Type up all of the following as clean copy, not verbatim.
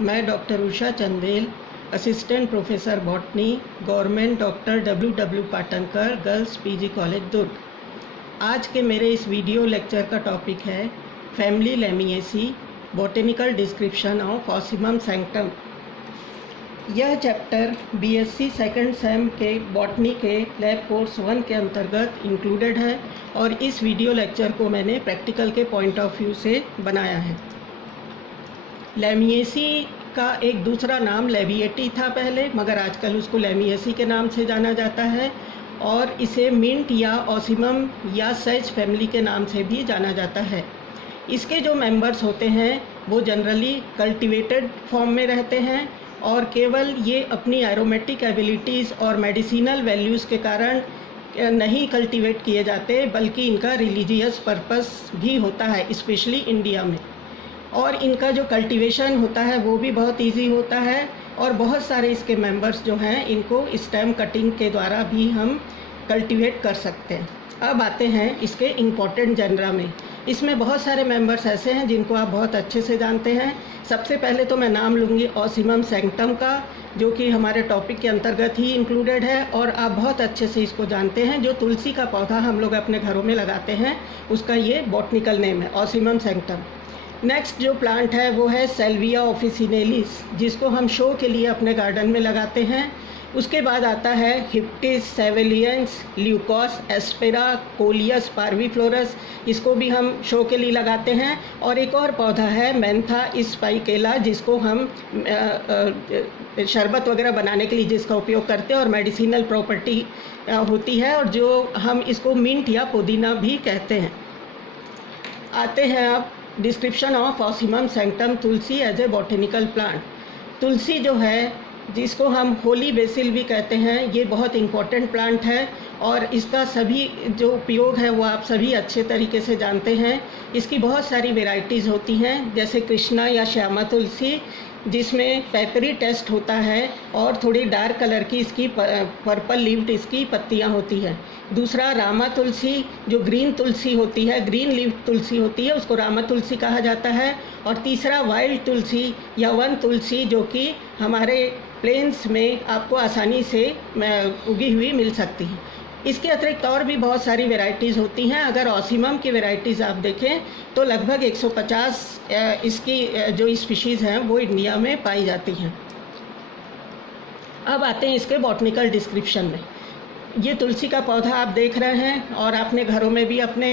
मैं doctor Usha Chandel, assistant professor botany, government doctor W Patankar, girls PG college Durg. आज के मेरे इस वीडियो लेक्चर का टॉपिक है family Lamiaceae, botanical description of Ocimum sanctum. यह चैप्टर बीएससी सेकंड सेम के बॉटनी के लैब कोर्स 1 के अंतर्गत इंक्लूडेड है और इस वीडियो लेक्चर को मैंने प्रैक्टिकल के पॉइंट ऑफ व्यू से बनाया है। लेमिएसी का एक दूसरा नाम लेविएटी था पहले, मगर आजकल उसको लेमिएसी के नाम से जाना जाता है और इसे मिंट या ऑसिमम या सेज फैमिली के नाम से भी जाना जाता है। इसके जो मेंबर्स होते हैं वो जनरली कल्टिवेटेड फॉर्म में रहते हैं और केवल ये अपनी एरोमेटिक एबिलिटीज़ और मेडिसिनल वैल्यूज़ के कारण नहीं कल्टिवेट किए जाते, बल्कि इनका रिलीजियस पर्पस भी होता है, स्पेशली इंडिया में। और इनका जो कल्टीवेशन होता है वो भी बहुत इजी होता है और बहुत सारे इसके मेंबर्स जो हैं इनको स्टेम कटिंग के द्वारा भी हम कल्टीवेट कर सकते हैं। अब आते हैं इसके इम्पॉर्टेंट जनरा में। इसमें बहुत सारे मेंबर्स ऐसे हैं जिनको आप बहुत अच्छे से जानते हैं। सबसे पहले तो मैं नाम लूँगी ऑसिमम सैंक्टम का, जो कि हमारे टॉपिक के अंतर्गत ही इंक्लूडेड है और आप बहुत अच्छे से इसको जानते हैं। जो तुलसी का पौधा हम लोग अपने घरों में लगाते हैं उसका ये बॉटनिकल नेम है, ऑसिमम सैंक्टम। नेक्स्ट जो प्लांट है वो है सेल्विया ऑफिसिनेलिस, जिसको हम शो के लिए अपने गार्डन में लगाते हैं। उसके बाद आता है हिप्टिस सेवेलियंस, ल्यूकॉस एस्पेरा, कोलियस पार्वीफ्लोरस, इसको भी हम शो के लिए लगाते हैं। और एक और पौधा है मेंथा स्पाइकेला, जिसको हम शरबत वगैरह बनाने के लिए जिसका उपयोग करते हैं और मेडिसिनल प्रॉपर्टी होती है, और जो हम इसको मिंट या पुदीना भी कहते हैं। आते हैं अब description of Ocimum sanctum Tulsi as a botanical plant. Tulsi जो है, जिसको हम होली बेसिल भी कहते हैं, ये बहुत इम्पॉर्टेंट प्लांट है और इसका सभी जो उपयोग है वो आप सभी अच्छे तरीके से जानते हैं। इसकी बहुत सारी वेराइटीज़ होती हैं, जैसे कृष्णा या श्यामा तुलसी, जिसमें पेपरी टेस्ट होता है और थोड़ी डार्क कलर की इसकी पर्पल लीव्ड इसकी पत्तियां होती हैं। दूसरा रामा तुलसी, जो ग्रीन तुलसी होती है, ग्रीन लीव तुलसी होती है, उसको रामा तुलसी कहा जाता है। और तीसरा वाइल्ड तुलसी या वन तुलसी, जो कि हमारे प्लेन्स में आपको आसानी से उगी हुई मिल सकती है। इसके अतिरिक्त और भी बहुत सारी वेराइटीज़ होती हैं। अगर ऑसिमम की वेराइटीज़ आप देखें तो लगभग 150 इसकी जो स्पीशीज़ हैं वो इंडिया में पाई जाती हैं। अब आते हैं इसके बॉटनिकल डिस्क्रिप्शन में। ये तुलसी का पौधा आप देख रहे हैं और आपने घरों में भी अपने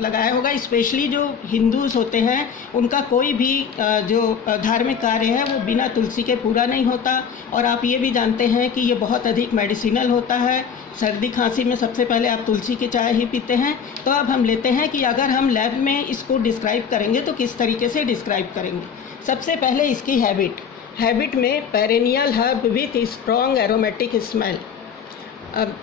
लगाया होगा। स्पेशली जो हिंदूज़ होते हैं उनका कोई भी जो धार्मिक कार्य है वो बिना तुलसी के पूरा नहीं होता। और आप ये भी जानते हैं कि ये बहुत अधिक मेडिसिनल होता है। सर्दी खांसी में सबसे पहले आप तुलसी की चाय ही पीते हैं। तो अब हम लेते हैं कि अगर हम लैब में इसको डिस्क्राइब करेंगे तो किस तरीके से डिस्क्राइब करेंगे। सबसे पहले इसकी हैबिट में perennial herb with strong aromatic smell.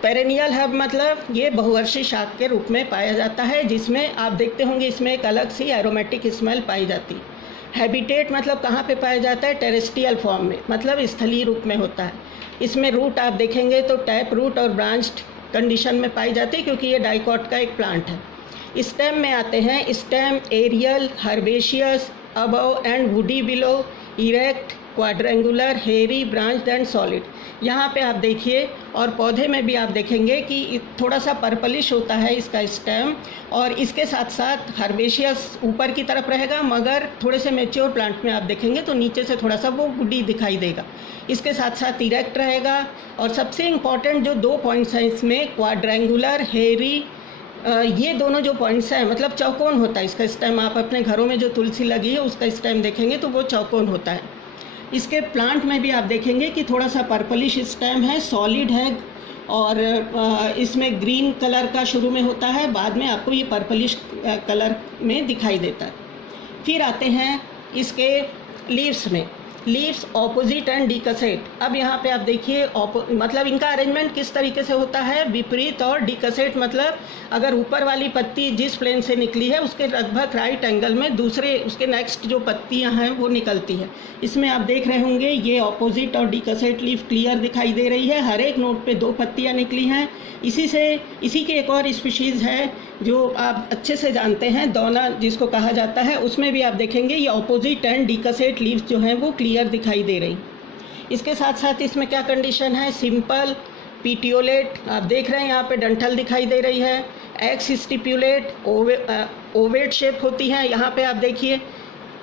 Perennial herb मतलब ये बहुवर्षीय शाक के रूप में पाया जाता है, जिसमें आप देखते होंगे इसमें एक अलग सी एरोमेटिक स्मेल पाई जाती है। हैबिटेट मतलब कहाँ पे पाया जाता है, टेरेस्ट्रियल फॉर्म में, मतलब स्थलीय रूप में होता है। इसमें रूट आप देखेंगे तो टैप रूट और ब्रांच्ड कंडीशन में पाई जाती है, क्योंकि ये डाइकॉट का एक प्लांट है। स्टेम में आते हैं, stem aerial, herbaceous, above and woody below, erect, quadrangular, hairy, branched and solid. यहाँ पे आप देखिए, और पौधे में भी आप देखेंगे कि थोड़ा सा पर्पलिश होता है इसका स्टेम, और इसके साथ साथ हर्बेशियस ऊपर की तरफ रहेगा, मगर थोड़े से मैच्योर प्लांट में आप देखेंगे तो नीचे से थोड़ा सा वो वुडी दिखाई देगा। इसके साथ साथ इरेक्ट रहेगा। और सबसे इम्पॉर्टेंट जो 2 पॉइंट्स हैं इसमें, क्वाड्रेंगुलर, हेरी, ये दोनों जो पॉइंट्स हैं, मतलब चौकोन होता है इसका स्टेम। आप अपने घरों में जो तुलसी लगी है उसका स्टेम देखेंगे तो वो चौकोन होता है। इसके प्लांट में भी आप देखेंगे कि थोड़ा सा पर्पलिश स्टेम है, सॉलिड है, और इसमें ग्रीन कलर का शुरू में होता है, बाद में आपको ये पर्पलिश कलर में दिखाई देता है। फिर आते हैं इसके लीव्स में। Leaves opposite and decussate. अब यहाँ पे आप देखिए मतलब इनका अरेंजमेंट किस तरीके से होता है, विपरीत। और डिकसेट मतलब अगर ऊपर वाली पत्ती जिस प्लेन से निकली है उसके लगभग राइट एंगल में दूसरे उसके नेक्स्ट जो पत्तियाँ हैं वो निकलती है। इसमें आप देख रहे होंगे ये ऑपोजिट और डिकसेट लीफ क्लियर दिखाई दे रही है। हर एक नोट पे 2 पत्तियाँ निकली हैं। इसी के एक और स्पीशीज़ है जो आप अच्छे से जानते हैं, दौना जिसको कहा जाता है, उसमें भी आप देखेंगे ये ऑपोजिट एंड डिकसेट लीव्स जो हैं वो क्लियर दिखाई दे रही। इसके साथ साथ इसमें क्या कंडीशन है, सिंपल पीटियोलेट आप देख रहे हैं, यहाँ पे डंठल दिखाई दे रही है, एक्स स्टिप्यूलेट ओवेट शेप होती है। यहाँ पे आप देखिए,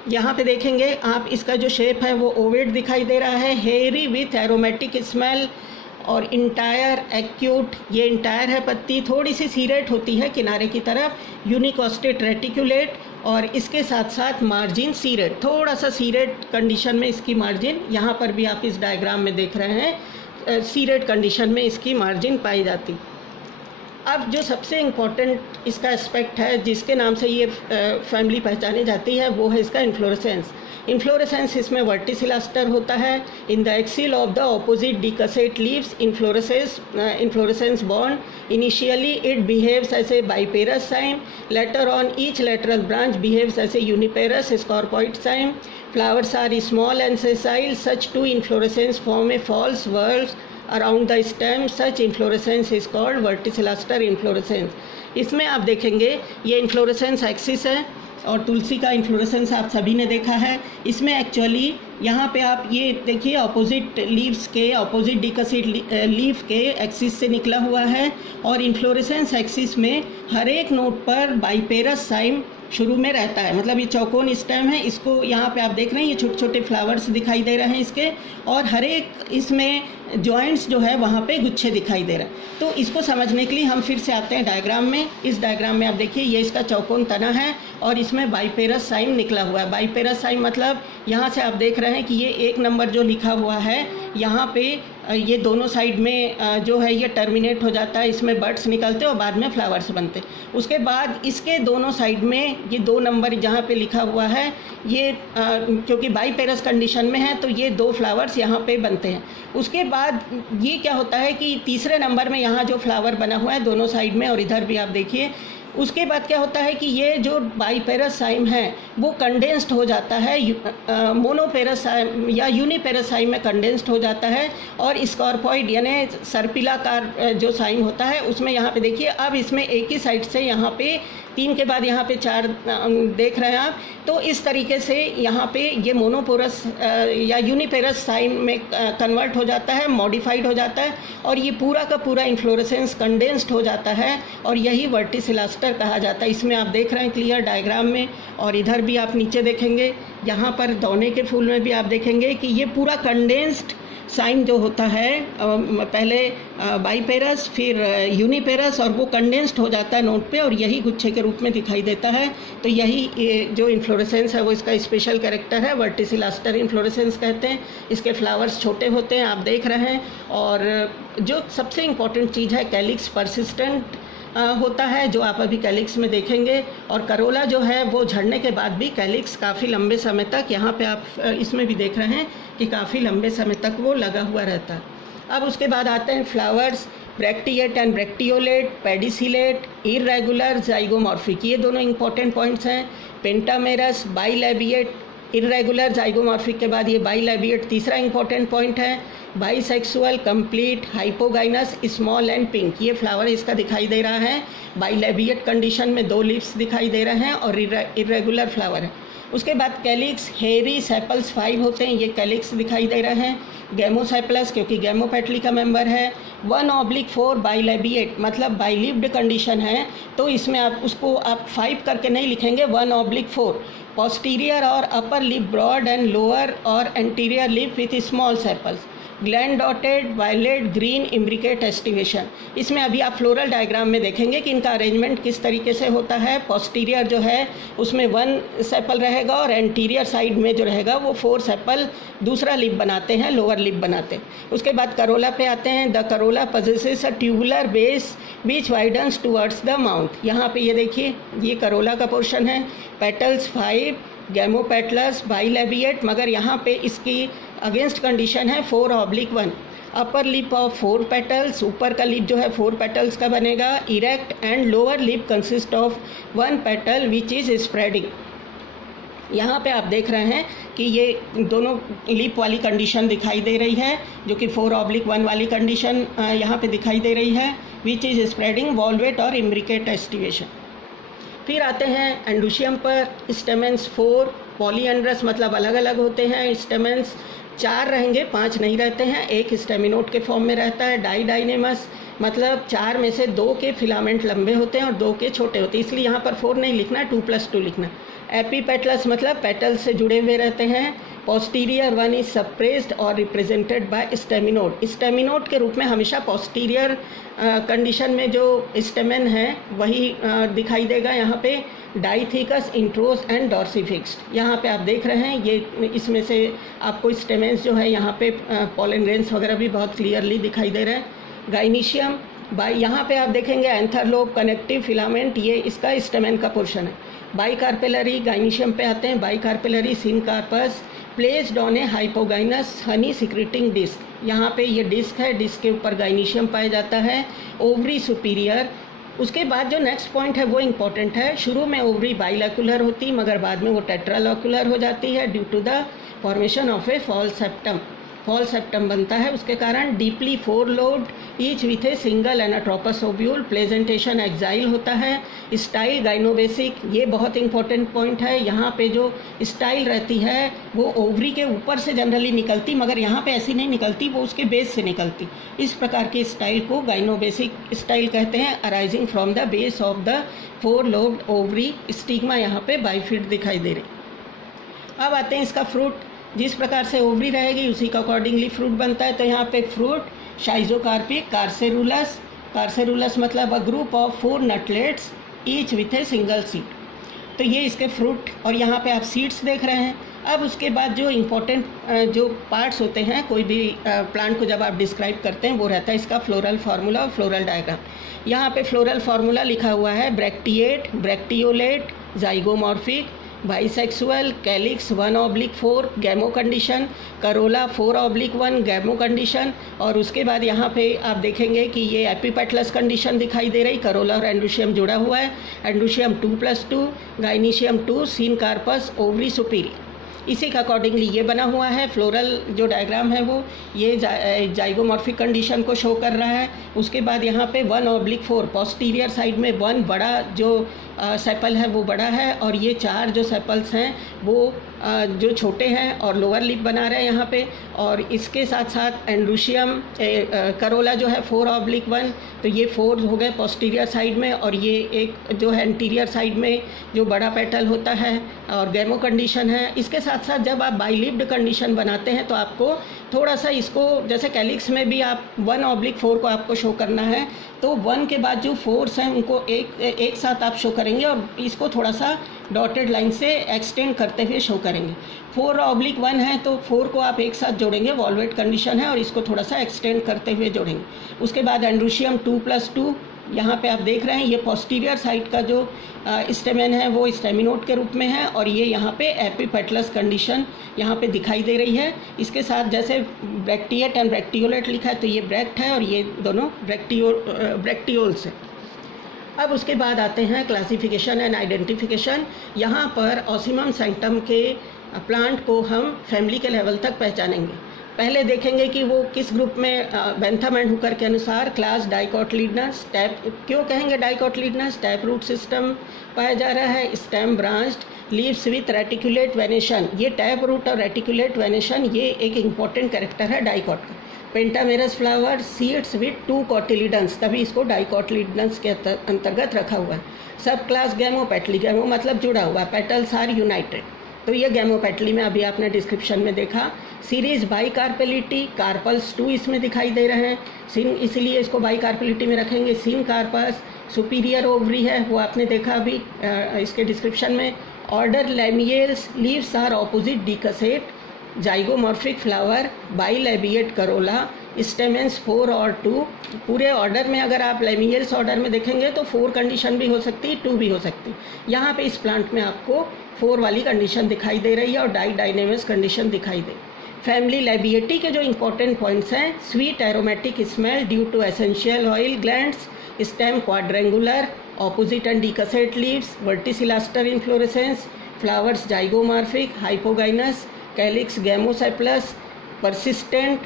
यहाँ पे देखेंगे आप, इसका जो शेप है वो ओवेट दिखाई दे रहा है। हेयरी विथ एरोमेटिक स्मेल और इंटायर एक्यूट, ये इंटायर है पत्ती, थोड़ी सी सीरेट होती है किनारे की तरफ, यूनिकोस्टेट रेटिकुलेट, और इसके साथ साथ मार्जिन सीरेट, थोड़ा सा सीरेट कंडीशन में इसकी मार्जिन, यहाँ पर भी आप इस डायग्राम में देख रहे हैं, सीरेट कंडीशन में इसकी मार्जिन पाई जाती। अब जो सबसे इम्पॉर्टेंट इसका एस्पेक्ट है, जिसके नाम से ये फैमिली पहचानी जाती है, वो है इसका इन्फ्लोरेसेंस। इन्फ्लोरेसेंस इसमें वर्टिसिलास्टर होता है। In the axil of the opposite decussate leaves inflorescence बॉन्ड। Initially it behaves as a biparous cyme, later on each lateral branch behaves as a uniparous scorpioid cyme. Flowers are small and sessile. Such two inflorescence form a false whorl around the stem. Such inflorescence is called verticillaster inflorescence. इसमें आप देखेंगे ये inflorescence axis है और तुलसी का inflorescence आप सभी ने देखा है। इसमें एक्चुअली यहाँ पे आप ये देखिए, ऑपोजिट लीव्स के, ऑपोजिट डिकसेट लीफ के एक्सिस से निकला हुआ है, और इन्फ्लोरेसेंस एक्सिस में हर एक नोट पर बाइपेरस साइम शुरू में रहता है। मतलब ये चौकोन स्टेम है, इसको यहाँ पे आप देख रहे हैं, ये छोटे छोटे फ्लावर्स दिखाई दे रहे हैं इसके, और हर एक इसमें जॉइंट्स जो है वहाँ पे गुच्छे दिखाई दे रहे हैं। तो इसको समझने के लिए हम फिर से आते हैं डायग्राम में। इस डायग्राम में आप देखिए, ये इसका चौकोन तना है और इसमें बाइपेरस साइम निकला हुआ है। बाइपेरस साइम मतलब यहाँ से आप देख रहे हैं कि ये 1 नंबर जो लिखा हुआ है, यहाँ पे ये दोनों साइड में जो है ये टर्मिनेट हो जाता है, इसमें बड्स निकलते और बाद में फ्लावर्स बनते। उसके बाद इसके दोनों साइड में ये 2 नंबर जहाँ पे लिखा हुआ है, ये क्योंकि बाइपेरस कंडीशन में है तो ये 2 फ्लावर्स यहाँ पे बनते हैं। उसके बाद ये क्या होता है कि तीसरे नंबर में यहाँ जो फ्लावर बना हुआ है दोनों साइड में, और इधर भी आप देखिए, उसके बाद क्या होता है कि ये जो बाइपेरस साइम है वो कंडेंस्ड हो जाता है, मोनोपेरस साइम या यूनिपेरस साइम में कंडेंस्ड हो जाता है, और स्कॉर्पॉइड यानी सर्पिलाकार जो साइम होता है उसमें यहाँ पे देखिए, अब इसमें एक ही साइड से यहाँ पे 3 के बाद यहाँ पे 4 देख रहे हैं आप। तो इस तरीके से यहाँ पे ये मोनोपोरस या यूनिपेरस साइम में कन्वर्ट हो जाता है, मॉडिफाइड हो जाता है, और ये पूरा का पूरा इन्फ्लोरेसेंस कंडेंस्ड हो जाता है, और यही वर्टिसिलास्टर कहा जाता है। इसमें आप देख रहे हैं क्लियर डायग्राम में, और इधर भी आप नीचे देखेंगे, यहाँ पर दौने के फूल में भी आप देखेंगे कि ये पूरा कंडेंस्ड साइम जो होता है, पहले बाइपेरस फिर यूनिपेरस, और वो कंडेंस्ड हो जाता है नोट पे, और यही गुच्छे के रूप में दिखाई देता है। तो यही जो इन्फ्लोरेसेंस है वो इसका स्पेशल कैरेक्टर है, वर्टिसिलास्टर इन्फ्लोरेसेंस कहते हैं। इसके फ्लावर्स छोटे होते हैं, आप देख रहे हैं, और जो सबसे इम्पॉर्टेंट चीज़ है, कैलिक्स परसिस्टेंट होता है, जो आप अभी कैलिक्स में देखेंगे, और करोला जो है वो झड़ने के बाद भी कैलिक्स काफ़ी लंबे समय तक, यहाँ पे आप इसमें भी देख रहे हैं कि काफ़ी लंबे समय तक वो लगा हुआ रहता है। अब उसके बाद आते हैं flowers, bracteate and bracteolate, pedicellate, irregular, zygomorphic. ये दोनों इंपॉर्टेंट पॉइंट्स हैं। पेंटामेरस, बाइलैबिएट, इर्रेगुलर, जाइगोमॉर्फिक के बाद ये बाइलैबिएट तीसरा इंपॉर्टेंट पॉइंट है। Bisexual, complete, hypogynous, small and pink, ये फ्लावर इसका दिखाई दे रहा है। बाइलैबिएट कंडीशन में 2 लीव्स दिखाई दे रहे हैं, और इर्रेगुलर फ्लावर है। उसके बाद कैलिक्स, हेरी सेपल्स 5 होते हैं, ये कैलिक्स दिखाई दे रहे हैं। गैमोसेपलस, क्योंकि गैमोपेटली का मेंबर है। 1/4 बाइलैबिएट, मतलब बाइलिप्ड कंडीशन है, तो इसमें आप उसको आप 5 करके नहीं लिखेंगे, 1/4। posterior और upper lip broad and lower or anterior lip with small sepals, gland dotted, violet, green, imbricate aestivation. इसमें अभी आप फ्लोरल डायग्राम में देखेंगे कि इनका अरेंजमेंट किस तरीके से होता है। पोस्टीरियर जो है उसमें 1 सेपल रहेगा, और एंटीरियर साइड में जो रहेगा वो 4 सेपल दूसरा लिप बनाते हैं, लोअर लिप बनाते हैं। उसके बाद करोला पे आते हैं। The corolla possesses a tubular base which widens towards the mouth. यहाँ पे ये देखिए, ये करोला का पोर्शन है। पेटल्स 5, गैमोपेटलस, बाइलैबिएट, मगर यहाँ पे इसकी अगेंस्ट कंडीशन है 4/1। अपर लिप ऑफ 4 पेटल्स, ऊपर का लिप जो है 4 पेटल्स का बनेगा। Erect and lower lip consist of 1 petal which is spreading. यहाँ पे आप देख रहे हैं कि ये दोनों लिप वाली कंडीशन दिखाई दे रही है, जो कि 4/1 वाली कंडीशन यहाँ पे दिखाई दे रही है, विच इज स्प्रेडिंग, वॉल्वेट और इम्ब्रिकेट एस्टिवेशन। फिर आते हैं एंडोशियम पर। स्टेमेंस 4 पॉलीएंड्रस मतलब अलग अलग होते हैं। स्टेमेंस 4 रहेंगे, 5 नहीं रहते हैं। एक स्टेमिनोड के फॉर्म में रहता है। डाइडाइनेमस मतलब 4 में से 2 के फिलामेंट लंबे होते हैं और 2 के छोटे होते हैं, इसलिए यहाँ पर 4 नहीं लिखना, 2+2 लिखना। एपीपेटलस मतलब पेटल से जुड़े हुए रहते हैं। पोस्टीरियर वन इज सप्रेस्ड और रिप्रेजेंटेड बाय स्टेमिनोड। स्टेमिनोड के रूप में हमेशा पोस्टीरियर कंडीशन में जो स्टेमेन है वही दिखाई देगा। यहाँ पे डाइथिकस, इंट्रोस एंड डॉर्सिफिक्स्ड। यहाँ पे आप देख रहे हैं, ये इसमें से आपको स्टेमेंस जो है यहाँ पे पॉलन ग्रेन्स वगैरह भी बहुत क्लियरली दिखाई दे रहे हैं। गाइनीशियम बाई, यहाँ पे आप देखेंगे एंथर लोब कनेक्टिव फिलामेंट, ये इसका स्टेमेन का पोर्शन है। बाइकार्पेलरी गाइनीशियम पे आते हैं। Bicarpellary syncarpous placed on a hypogynous honey secreting disc. यहाँ पे ये डिस्क है, डिस्क के ऊपर गाइनीशियम पाया जाता है। Ovary superior. उसके बाद जो नेक्स्ट पॉइंट है वो इम्पॉर्टेंट है। शुरू में ओवरी बाइलैकुलर होती मगर बाद में वो टेट्रालॉकुलर हो जाती है due to the formation of a false septum. False septum बनता है उसके कारण। Deeply 4 lobed each with a single anatropous ovule. Placentation axile होता है। स्टाइल गाइनोबेसिक, ये बहुत इंपॉर्टेंट पॉइंट है। यहाँ पे जो स्टाइल रहती है वो ओवरी के ऊपर से जनरली निकलती, मगर यहाँ पे ऐसी नहीं निकलती, वो उसके बेस से निकलती। इस प्रकार के स्टाइल को गाइनोबेसिक स्टाइल कहते हैं। Arising from the base of the 4 lobed ovary. Stigma यहाँ पे बाइफिड दिखाई दे रही। अब आते हैं इसका फ्रूट। जिस प्रकार से ओवरी रहेगी उसी का अकॉर्डिंगली फ्रूट बनता है। तो यहाँ पे फ्रूट शाइजोकार्पिक, कार्सेरुलस। कार्सेरुलस मतलब a group of 4 nutlets each with a single seed. तो ये इसके फ्रूट, और यहाँ पे आप सीड्स देख रहे हैं। अब उसके बाद जो इम्पोर्टेंट जो पार्ट्स होते हैं कोई भी प्लांट को जब आप डिस्क्राइब करते हैं वो रहता है इसका फ्लोरल फार्मूला और फ्लोरल डायग्राम। यहाँ पे फ्लोरल फार्मूला लिखा हुआ है bracteate, ब्रैक्टियोलेट, zygomorphic, bisexual, calyx 1/4 गैमो condition, Corolla 4/1 गैमो condition. और उसके बाद यहाँ पे आप देखेंगे कि ये एपीपेटलस कंडीशन दिखाई दे रही। करोला और एंडोशियम जुड़ा हुआ है। Androecium 2+2, gynoecium 2, syncarpous, ovary superior. इसी का अकॉर्डिंगली ये बना हुआ है। फ्लोरल जो डायग्राम है वो ये जाइगोमॉर्फिक कंडीशन को शो कर रहा है। उसके बाद यहाँ पे 1/4 पोस्टीरियर साइड में 1 बड़ा जो सेपल है वो बड़ा है, और ये 4 जो सेपल्स हैं वो जो छोटे हैं और लोअर लिप बना रहे हैं यहाँ पे। और इसके साथ साथ एंडोशियम करोला जो है 4/1, तो ये 4 हो गए पोस्टीरियर साइड में, और ये एक जो है एंटीरियर साइड में जो बड़ा पेटल होता है और गैमो कंडीशन है। इसके साथ साथ जब आप बाइलिप्ड कंडीशन बनाते हैं तो आपको थोड़ा सा इसको, जैसे कैलिक्स में भी आप 1/4 को आपको शो करना है, तो 1 के बाद जो 4s हैं उनको एक साथ आप शो करेंगे और इसको थोड़ा सा डॉटेड लाइन से एक्सटेंड करते हुए शो करेंगे। 4/1 है तो 4 को आप एक साथ जोड़ेंगे, वॉल्वेट कंडीशन है, और इसको थोड़ा सा एक्सटेंड करते हुए जोड़ेंगे। उसके बाद एंडोशियम 2+2, यहाँ पे आप देख रहे हैं ये पोस्टीरियर साइड का जो स्टेमेन है वो स्टेमिनोड के रूप में है, और ये यहाँ पे एपीपेटलस कंडीशन यहाँ पे दिखाई दे रही है। इसके साथ जैसे ब्रैक्टिएट एंड ब्रैक्टियोलेट लिखा है तो ये ब्रैक्ट है और ये दोनों ब्रैक्टियोल्स है। अब उसके बाद आते हैं क्लासिफिकेशन एंड आइडेंटिफिकेशन। यहाँ पर ऑसिमम सैंक्टम के प्लांट को हम फैमिली के लेवल तक पहचानेंगे। पहले देखेंगे कि वो किस ग्रुप में, बेंथम एंड हुकर के अनुसार क्लास डाइकोटिलिडनस। टैप, क्यों कहेंगे डाइकोटिलिडनस? टैप रूट सिस्टम पाया जा रहा है। Stem branched, leaves with reticulate venation. ये टैप रूट और रेटिकुलेट वेनेशन ये एक इम्पॉर्टेंट कैरेक्टर है डाइकोट का। Pentamerous flower, seeds with 2 cotyledons, तभी इसको डाइकोटिलिडनस के अंतर्गत रखा हुआ है। सब क्लास गैमोपेटली, गैमो मतलब जुड़ा हुआ, पेटल्स आर यूनाइटेड, तो ये गैमोपेटली में अभी आपने डिस्क्रिप्शन में देखा। सीरीज बाइकार्पेलिटी, कार्पल्स 2 इसमें दिखाई दे रहे हैं, सिन, इसलिए इसको बाइकार्पेलिटी में रखेंगे। सिनकार्पस सुपीरियर ओवरी है, वो आपने देखा अभी इसके डिस्क्रिप्शन में। Order Lamiales, leaves are opposite decussate, zygomorphic flower, bilabiate corolla, stamens 4 और 2। पूरे ऑर्डर में अगर आप लेमियल्स ऑर्डर में देखेंगे तो 4 कंडीशन भी हो सकती है, 2 भी हो सकती है। यहाँ पे इस प्लांट में आपको 4 वाली कंडीशन दिखाई दे रही है और डाइडाइनेमस कंडीशन दिखाई दे। फैमिली लेबिएटी के जो इंपॉर्टेंट पॉइंट्स हैं, sweet aromatic smell due to essential oil glands, stem quadrangular, opposite and decussate leaves, verticillaster inflorescence, flowers zygomorphic, hypogynous, calyx gamosepalous, persistent,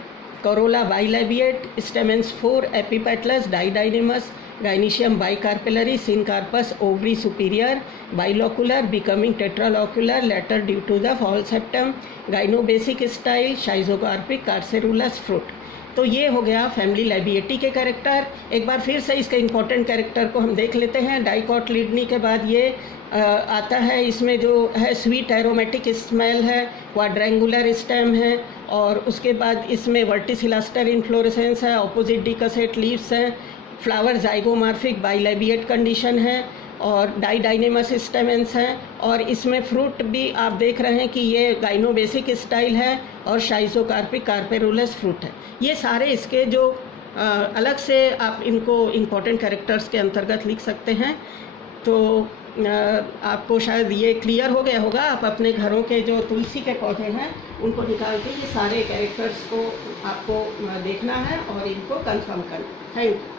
corolla bilabiate, stamens 4, epipetalous, didynamous, gynoecium bicarpellary, syncarpous ovary superior, bilocular, becoming tetralocular later due to the false septum, gynobasic style, schizocarpic, carcerulus fruit. तो ये हो गया family लैबिएटी के character. एक बार फिर से इसके important character को हम देख लेते हैं। डाइकोटिलिडनी के बाद ये आता है, इसमें जो है स्वीट एरोमेटिक स्मेल है, क्वाड्रेंगुलर स्टेम है, और उसके बाद इसमें वर्टिसिलास्टर इन्फ्लोरेसेंस है, ऑपोजिट डिकसेट लीव्स हैं, फ्लावर जाइगोमॉर्फिक बाइलैबिएट कंडीशन है, और डाइडाइनेमस स्टेमेंस हैं, और इसमें फ्रूट भी आप देख रहे हैं कि ये गाइनोबेसिक स्टाइल है और शाइजोकार्पिक कार्पेरुलस फ्रूट है। ये सारे इसके जो अलग से आप इनको इम्पोर्टेंट कैरेक्टर्स के अंतर्गत लिख सकते हैं। तो आपको शायद ये क्लियर हो गया होगा। आप अपने घरों के जो तुलसी के पौधे हैं उनको निकाल के ये सारे कैरेक्टर्स को आपको देखना है और इनको कंफर्म करना। Thank you.